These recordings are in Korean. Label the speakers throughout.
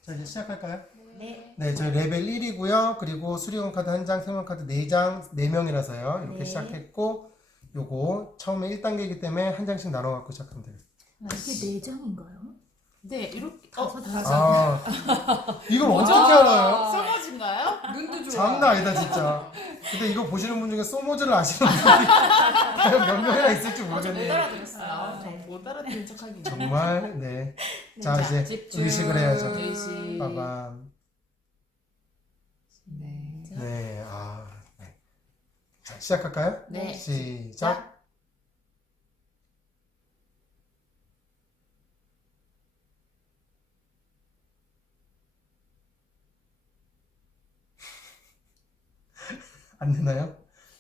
Speaker 1: 자, 이제 시작할까요?
Speaker 2: 네.
Speaker 1: 네, 저희 레벨 1이고요. 그리고 수리공 카드 1장, 생명 카드 4장, 4명이라서요. 이렇게
Speaker 2: 네.
Speaker 1: 시작했고, 요거 처음에 1단계이기 때문에 한 장씩 나눠 갖고 시작하면 돼요.
Speaker 2: 이게 4장인가요?
Speaker 3: 네, 이렇게
Speaker 2: 다섯
Speaker 1: 아, 이걸 어떻게 알아요?
Speaker 3: 써머진가요?
Speaker 4: 눈도 좋아.
Speaker 1: 장난 아니다, 진짜. 근데 이거 보시는 분 중에 소모즈를 아시는 분이 과연 몇 명이나 있을지
Speaker 2: 못
Speaker 1: 모르겠네요.
Speaker 2: 알아들었어요. 네.
Speaker 3: 못 알아듣는 척하기.
Speaker 1: 정말, 네. 자,
Speaker 2: 자,
Speaker 1: 이제
Speaker 4: 집중.
Speaker 1: 의식을 해야죠.
Speaker 3: 의식.
Speaker 1: 빠밤.
Speaker 4: 네.
Speaker 1: 네, 네. 자, 시작할까요?
Speaker 3: 네.
Speaker 1: 시작. 안 되나요?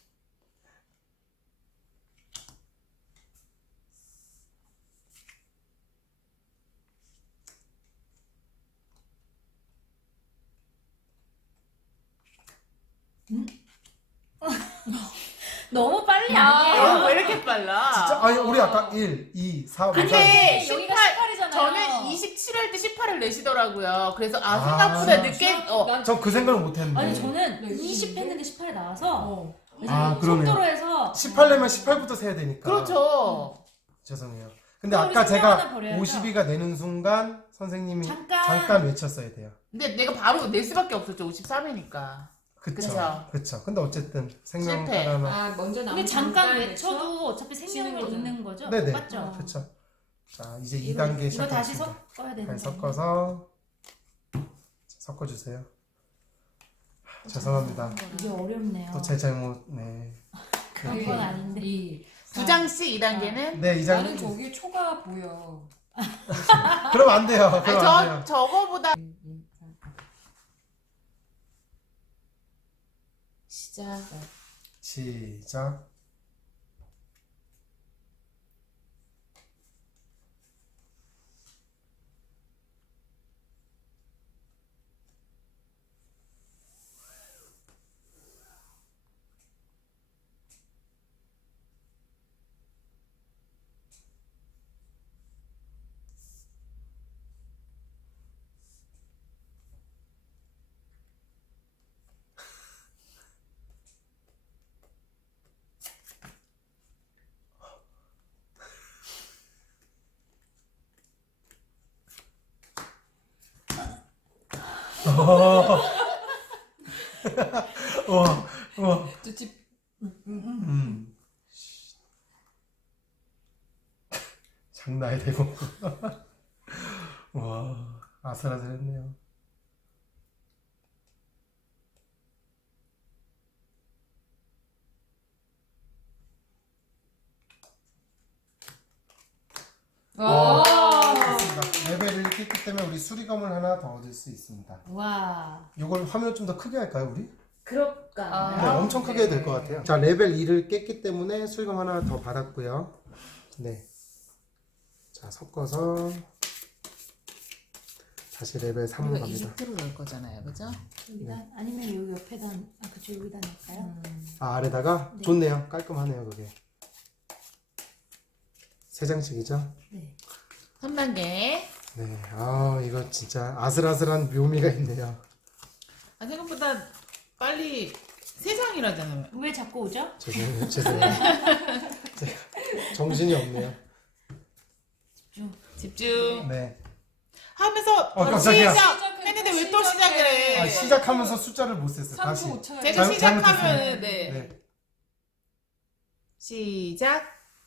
Speaker 2: 너무 빨리
Speaker 4: 아.
Speaker 2: 아니에요?
Speaker 3: 왜 이렇게 빨라?
Speaker 1: 진짜? 아니, 우리 아까 1, 2, 4, 5, 6.
Speaker 3: 근데
Speaker 2: 여기가
Speaker 3: 18,
Speaker 2: 18이잖아요.
Speaker 3: 저는 27할 때 18을 내시더라고요. 그래서
Speaker 1: 아,
Speaker 3: 생각보다
Speaker 1: 진짜?
Speaker 3: 늦게
Speaker 1: 전 그 생각을 못 했는데.
Speaker 2: 아니 저는
Speaker 4: 네,
Speaker 2: 20 했는데 18이 나와서
Speaker 1: 아, 그러네요.
Speaker 2: 속도로 해서
Speaker 1: 18내면 18부터 세야 되니까.
Speaker 3: 그렇죠.
Speaker 1: 죄송해요. 근데
Speaker 2: 그럼
Speaker 1: 아까
Speaker 2: 우리
Speaker 1: 제가
Speaker 2: 생명하나 버려야죠.
Speaker 1: 52가 되는 순간 선생님이
Speaker 2: 잠깐.
Speaker 1: 외쳤어야 돼요.
Speaker 3: 근데 내가 바로 낼 수밖에 없었죠. 53이니까.
Speaker 1: 그쵸.
Speaker 3: 그쵸.
Speaker 1: 그쵸. 근데 어쨌든 생명
Speaker 3: 실패.
Speaker 1: 따라만.
Speaker 4: 아 먼저 나온
Speaker 2: 근데 잠깐
Speaker 4: 잠깐
Speaker 2: 외쳐도 어차피 생명을
Speaker 4: 치는
Speaker 2: 잃는 거죠?
Speaker 1: 네네.
Speaker 2: 맞죠?
Speaker 1: 그쵸. 자, 이제
Speaker 2: 이거,
Speaker 1: 2단계
Speaker 2: 이거 다시
Speaker 1: 시작합니다.
Speaker 2: 섞어야 되는
Speaker 1: 잘
Speaker 2: 거
Speaker 1: 섞어서 섞어주세요. 죄송합니다.
Speaker 2: 이게 어렵네요.
Speaker 1: 또 제 잘못. 네.
Speaker 2: 그런 건 아닌데.
Speaker 4: 2,
Speaker 3: 두 장씩 2단계는.
Speaker 1: 네, 이 장.
Speaker 4: 나는 저기 초가 보여.
Speaker 1: 그럼 안 돼요. 그럼 안 돼요.
Speaker 3: 저거보다 시작.
Speaker 1: 시작. 와, 와.
Speaker 4: 두집
Speaker 1: 장난 아니고. 와, 아슬아슬했네요.
Speaker 4: 와.
Speaker 1: 좋습니다. 레벨을 깼기 때문에 우리 수리검을 하나 더 얻을 수 있습니다.
Speaker 2: 와.
Speaker 1: 이걸 화면을 좀 더 크게 할까요, 우리?
Speaker 2: 그럴까?
Speaker 1: 네, 엄청 크게 해야 될 것 같아요. 자, 레벨 2를 깼기 때문에 수리검 하나 더 받았고요. 네. 자, 섞어서 다시 레벨 3으로
Speaker 3: 우리가
Speaker 1: 갑니다.
Speaker 3: 20% 넣을 거잖아요. 그죠?
Speaker 2: 여기다 아니면 여기 옆에다 그쵸 여기다 넣을까요?
Speaker 1: 아, 아래다가?
Speaker 2: 네.
Speaker 1: 좋네요. 깔끔하네요, 그게. 3장씩이죠?
Speaker 2: 네.
Speaker 3: 3단계.
Speaker 1: 네. 아, 이거 진짜 아슬아슬한 묘미가 있네요.
Speaker 3: 생각보다 빨리 3장이라잖아요.
Speaker 2: 왜 자꾸 오죠?
Speaker 1: 죄송해요. 죄송해요. 제가 정신이 없네요.
Speaker 3: 집중.
Speaker 1: 네.
Speaker 3: 하면서 바로
Speaker 1: 깜짝이야.
Speaker 3: 시작 했는데 왜 또 시작을 해?
Speaker 1: 아, 시작하면서 숫자를 못 셌어요. 다시.
Speaker 4: 3초 5초.
Speaker 3: 제가
Speaker 1: 잘못했어요.
Speaker 3: 시작하면 네.
Speaker 1: 네.
Speaker 3: 시작.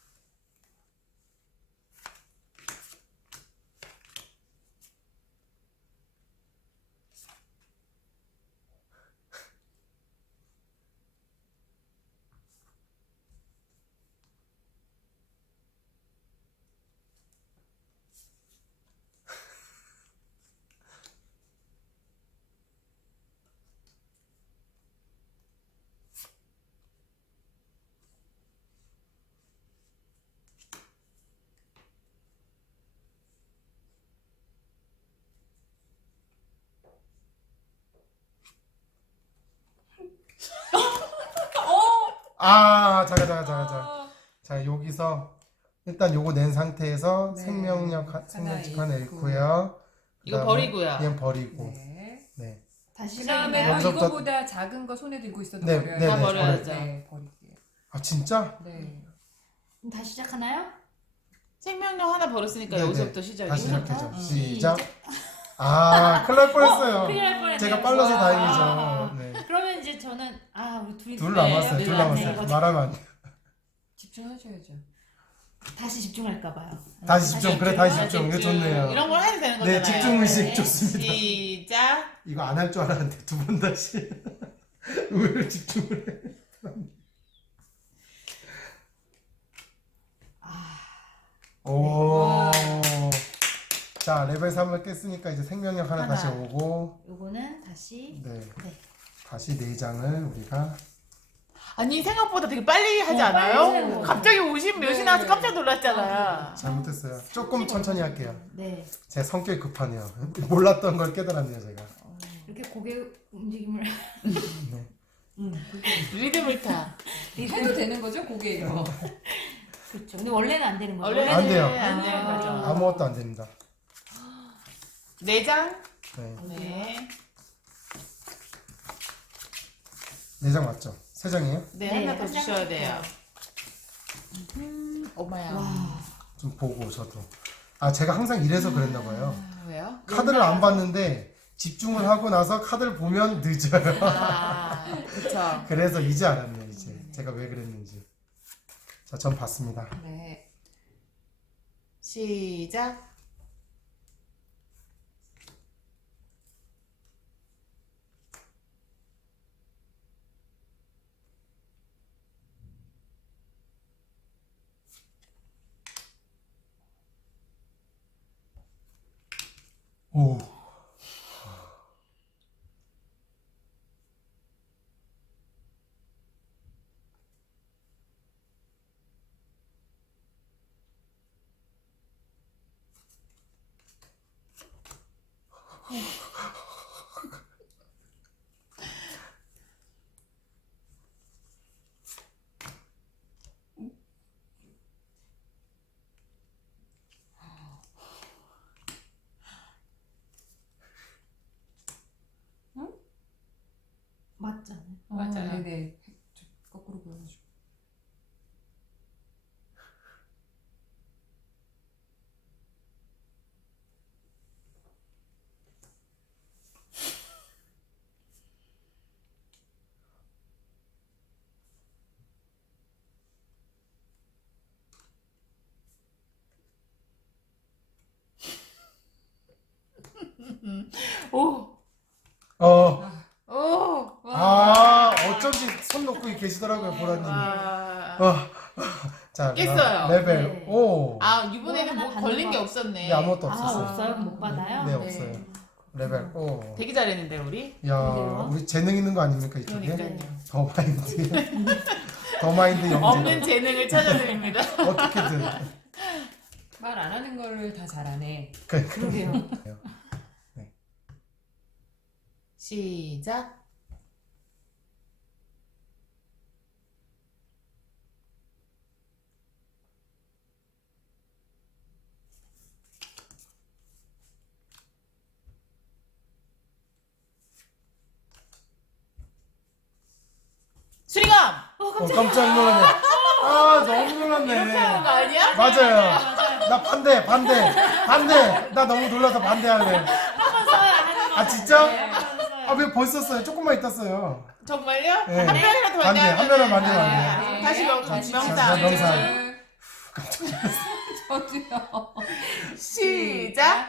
Speaker 1: 아, 자가. 자, 여기서 일단 요거 낸 상태에서
Speaker 4: 네.
Speaker 1: 생명력
Speaker 4: 하나
Speaker 1: 생명력 하나
Speaker 4: 잃고.
Speaker 1: 잃고요.
Speaker 3: 이거
Speaker 1: 그다음에
Speaker 3: 버리고요.
Speaker 1: 얘는 버리고.
Speaker 4: 네.
Speaker 1: 네.
Speaker 2: 다시
Speaker 4: 그 다음에
Speaker 1: 여기서부터-
Speaker 4: 이거보다 작은 거 손에 들고 있어도
Speaker 1: 네,
Speaker 4: 버려요.
Speaker 1: 네,
Speaker 3: 다
Speaker 1: 네,
Speaker 3: 버려야죠.
Speaker 4: 네, 버릴게요.
Speaker 1: 아 진짜?
Speaker 4: 네.
Speaker 2: 그럼 다시 시작하나요?
Speaker 3: 생명력 하나 버렸으니까
Speaker 1: 네,
Speaker 3: 여기서부터
Speaker 1: 네.
Speaker 3: 시작이에요.
Speaker 1: 다시
Speaker 2: 이거부터?
Speaker 1: 시작해죠. 시작. 아, 큰일 날 뻔했어요.
Speaker 2: 큰일 날 뻔했네요.
Speaker 1: 제가 빨라서
Speaker 2: 와.
Speaker 1: 다행이죠. 네.
Speaker 2: 그러면 이제 저는 우리 둘이
Speaker 1: 둘
Speaker 3: 네,
Speaker 1: 남았어요.
Speaker 3: 네,
Speaker 1: 둘
Speaker 3: 네,
Speaker 1: 남았어요.
Speaker 2: 이거
Speaker 1: 말하면 안 돼.
Speaker 4: 집중하셔야죠.
Speaker 2: 다시 집중할까 봐요.
Speaker 1: 다시 집중. 그래, 다시 집중. 이거 좋네요.
Speaker 3: 이런 걸 해도 되는 거잖아요.
Speaker 1: 네, 집중 의식
Speaker 2: 네.
Speaker 1: 좋습니다.
Speaker 3: 시작.
Speaker 1: 이거 안 할 줄 알았는데 두 번 다시 의외로 집중을 해. 오.
Speaker 4: 와.
Speaker 1: 자, 레벨 3을 깼으니까 이제 생명력 하나
Speaker 2: 하나.
Speaker 1: 다시 오고,
Speaker 2: 요거는 다시
Speaker 1: 네.
Speaker 2: 네.
Speaker 1: 다시 4장을 우리가
Speaker 3: 아니 생각보다 되게 빨리 하지
Speaker 2: 빨리
Speaker 3: 않아요?
Speaker 2: 하세요.
Speaker 3: 갑자기 50 몇이
Speaker 4: 네.
Speaker 3: 나와서 깜짝 놀랐잖아요.
Speaker 1: 잘못했어요. 조금 천천히 할게요.
Speaker 2: 네.
Speaker 1: 제 성격이 급하네요. 몰랐던 걸 깨달았네요, 제가.
Speaker 2: 이렇게 고개 움직임을
Speaker 1: 네.
Speaker 3: 리듬을 타.
Speaker 4: 해도 되는 거죠? 고개 이거.
Speaker 2: 그렇죠. 근데 원래는 안 되는 거죠.
Speaker 3: 원래는
Speaker 1: 안 돼요.
Speaker 3: 안 되는 거죠.
Speaker 1: 아무것도 안 됩니다.
Speaker 3: 4장.
Speaker 1: 네.
Speaker 3: 네.
Speaker 1: 4장 맞죠? 3장이에요?
Speaker 3: 네,
Speaker 2: 네,
Speaker 3: 하나 더
Speaker 2: 한 장
Speaker 3: 주셔야
Speaker 2: 더
Speaker 3: 돼요. 엄마야.
Speaker 2: 와.
Speaker 1: 좀 보고 저도. 아, 제가 항상 이래서 그랬나 봐요.
Speaker 3: 왜요?
Speaker 1: 카드를 안 봤는데 집중을 하고 나서 카드를 보면 늦어요.
Speaker 3: 아, 그쵸.
Speaker 1: 그래서 이제 알았네요, 이제. 제가 왜 그랬는지. 자, 전 봤습니다.
Speaker 4: 네.
Speaker 3: 시작.
Speaker 1: 오.
Speaker 2: 맞잖아요.
Speaker 3: 맞아요.
Speaker 4: 네네. 저 거꾸로 보여가지고.
Speaker 3: 오.
Speaker 1: 어.
Speaker 3: 오.
Speaker 1: 아, 어쩐지 손 놓고 계시더라고요, 보라님.
Speaker 3: 와.
Speaker 1: 자,
Speaker 3: 깼어요.
Speaker 1: 레벨
Speaker 2: 네.
Speaker 1: 5.
Speaker 3: 아, 이번에는
Speaker 2: 뭐
Speaker 3: 뭐
Speaker 2: 하나
Speaker 3: 걸린 게
Speaker 2: 받는 거.
Speaker 3: 없었네.
Speaker 1: 네, 아무것도
Speaker 2: 아,
Speaker 1: 없었어요.
Speaker 2: 없어요? 못 받아요?
Speaker 1: 네, 없어요. 레벨 5.
Speaker 3: 되게 잘했는데 우리.
Speaker 1: 야,
Speaker 2: 그래요?
Speaker 1: 우리 재능 있는 거 아닙니까, 이쪽에?
Speaker 3: 그러니까요.
Speaker 1: 더 마인드. 더 마인드 영재.
Speaker 3: 없는 재능을 찾아드립니다.
Speaker 1: 어떻게든.
Speaker 4: 말 안 하는 거를 다 잘하네.
Speaker 2: 그러게요.
Speaker 3: 시작. 수리감.
Speaker 1: 깜짝 놀랐네. 아, 너무
Speaker 3: 그런 거
Speaker 1: 놀랐네.
Speaker 3: 아니야?
Speaker 1: 맞아요. 나 반대. 나 너무 놀라서 반대할래.
Speaker 2: 한번 써요.
Speaker 1: 아, 진짜?
Speaker 2: 한번 써요.
Speaker 1: 아, 왜 벌써 써요? 조금만 있다 써요.
Speaker 3: 정말요?
Speaker 1: 네.
Speaker 3: 한 명이라도
Speaker 1: 반대, 한 명은 반대면 안 돼요.
Speaker 3: 네. 다시 명상.
Speaker 1: 자, 명상.
Speaker 4: 저도요.
Speaker 3: 시작.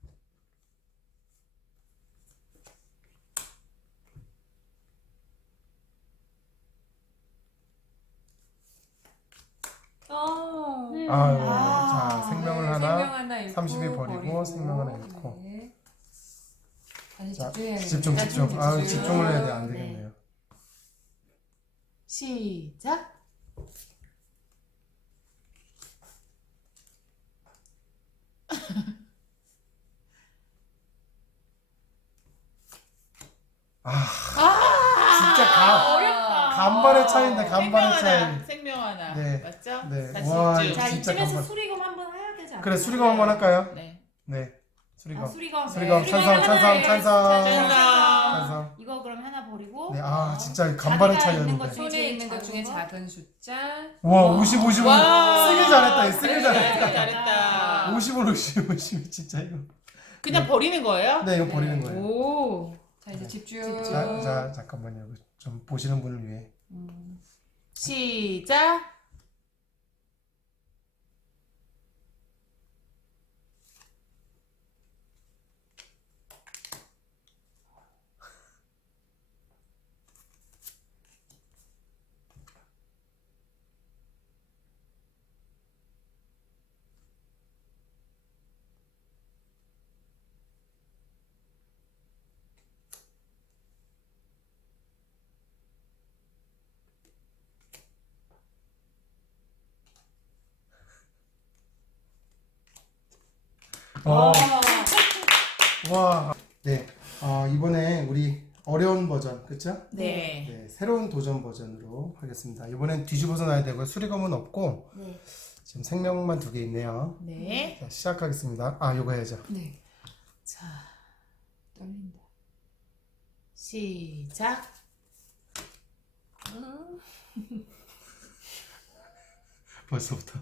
Speaker 4: 어.
Speaker 1: 아유,
Speaker 2: 아,
Speaker 1: 자, 생명을
Speaker 4: 네,
Speaker 1: 하나.
Speaker 4: 생명 하나 잃고
Speaker 1: 30이 버리고 생명 하나 잃고.
Speaker 4: 네. 다시
Speaker 1: 자,
Speaker 4: 집중해야겠네.
Speaker 1: 집중. 아, 집중을 해야 돼. 안 되겠네요.
Speaker 3: 시작.
Speaker 1: 진짜
Speaker 3: 어렵다.
Speaker 1: 간발의 차이인데, 간발의 차이.
Speaker 3: 생명 하나.
Speaker 1: 네.
Speaker 3: 맞죠?
Speaker 1: 네.
Speaker 3: 다시
Speaker 1: 와,
Speaker 3: 집중.
Speaker 2: 자,
Speaker 1: 진짜
Speaker 2: 이쯤에서
Speaker 1: 간발.
Speaker 2: 수리금 한번 해야 되지 않나요?
Speaker 1: 그래, 수리검 한번 할까요?
Speaker 3: 네.
Speaker 1: 네. 수리검.
Speaker 2: 수리검.
Speaker 1: 수리검,
Speaker 2: 네.
Speaker 1: 찬성, 찬성, 찬성.
Speaker 3: 찬성.
Speaker 2: 이거 그럼 하나 버리고.
Speaker 1: 네, 아 진짜 간발의
Speaker 2: 자기가 있는
Speaker 1: 차이였는데.
Speaker 2: 것 중에
Speaker 4: 손에 있는 것
Speaker 2: 작은
Speaker 4: 중에
Speaker 2: 거?
Speaker 4: 작은 숫자.
Speaker 1: 와, 50, 50.
Speaker 3: 와.
Speaker 1: 쓰길 잘했다, 쓰길 잘했다.
Speaker 3: 잘했다.
Speaker 1: 50을 50, 50 진짜 이거.
Speaker 3: 그냥 버리는 거예요?
Speaker 1: 네, 이거 버리는 거예요.
Speaker 4: 오. 자 이제 집중.
Speaker 1: 자, 잠깐만요. 좀 보시는 분을 위해.
Speaker 3: 시작.
Speaker 1: 와. 와. 네. 이번에 우리 어려운 버전, 그쵸?
Speaker 3: 네.
Speaker 1: 네, 새로운 도전 버전으로 하겠습니다. 이번엔 뒤집어서 놔야 되고요. 수리검은 없고
Speaker 2: 네.
Speaker 1: 지금 생명만 2개 있네요.
Speaker 3: 네.
Speaker 1: 자, 시작하겠습니다. 요거 해야죠.
Speaker 4: 네. 자 떨린다.
Speaker 3: 시작.
Speaker 1: 벌써부터.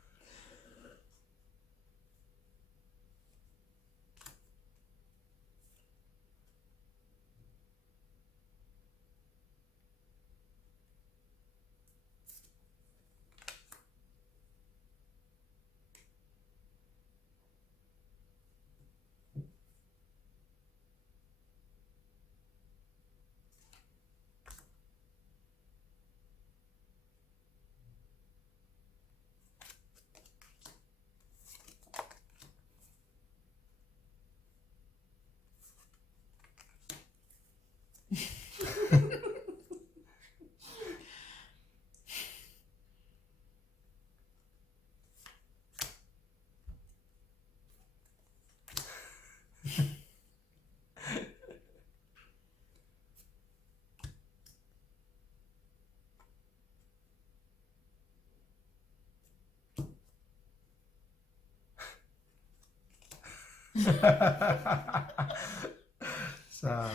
Speaker 1: 자,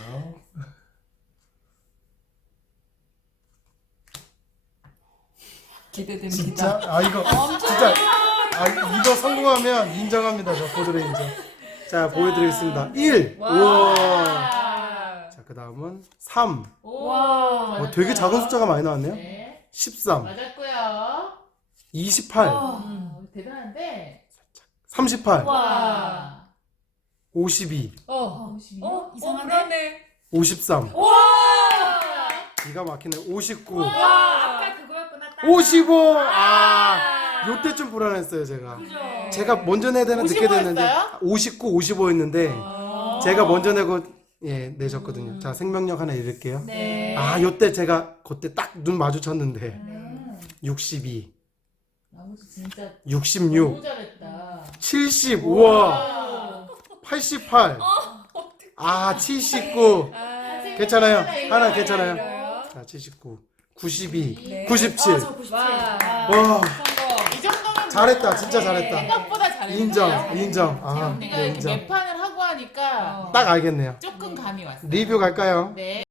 Speaker 4: 기대됩니다.
Speaker 1: 진짜 이거 진짜 이거 성공하면 인정합니다. 저 보드레 인정. 자, 보여드리겠습니다. 1. 우와. 자, 그 다음은 3.
Speaker 3: 와.
Speaker 1: 되게 작은 숫자가 많이 나왔네요.
Speaker 3: 네.
Speaker 1: 13,
Speaker 3: 맞았고요.
Speaker 1: 28,
Speaker 3: 대단한데.
Speaker 1: 38,
Speaker 3: 와.
Speaker 1: 52,
Speaker 2: 이상한데?
Speaker 4: 그러네.
Speaker 1: 53.
Speaker 3: 와.
Speaker 1: 기가 막히네. 59,
Speaker 2: 아까 그거였구나. 딱.
Speaker 1: 55. 요때쯤 불안했어요, 제가.
Speaker 2: 그죠?
Speaker 1: 제가 먼저 내야 되나 늦게
Speaker 3: 55
Speaker 1: 됐는데
Speaker 3: 였어요?
Speaker 1: 59, 55였는데 제가 먼저 내고 내셨거든요. 자, 생명력 하나 잃을게요.
Speaker 2: 네.
Speaker 1: 요때 제가 그때 딱 눈 마주쳤는데 62,
Speaker 3: 나머지 진짜
Speaker 1: 66,
Speaker 3: 너무 잘했다.
Speaker 1: 70. 우와.
Speaker 3: 와.
Speaker 1: 88. 79. 괜찮아요. 하나
Speaker 3: 이거예요,
Speaker 1: 괜찮아요.
Speaker 3: 이거요.
Speaker 1: 자, 79. 92.
Speaker 4: 네.
Speaker 1: 97.
Speaker 2: 저 97.
Speaker 4: 와.
Speaker 1: 와.
Speaker 3: 이 정도면
Speaker 1: 잘했다. 진짜 잘했다.
Speaker 3: 생각보다 잘했어요.
Speaker 1: 인정.
Speaker 3: 우리가 이렇게
Speaker 1: 인정.
Speaker 3: 몇 판을 하고 하니까
Speaker 1: 딱 알겠네요.
Speaker 3: 조금 감이 왔어요.
Speaker 1: 리뷰 갈까요?
Speaker 3: 네.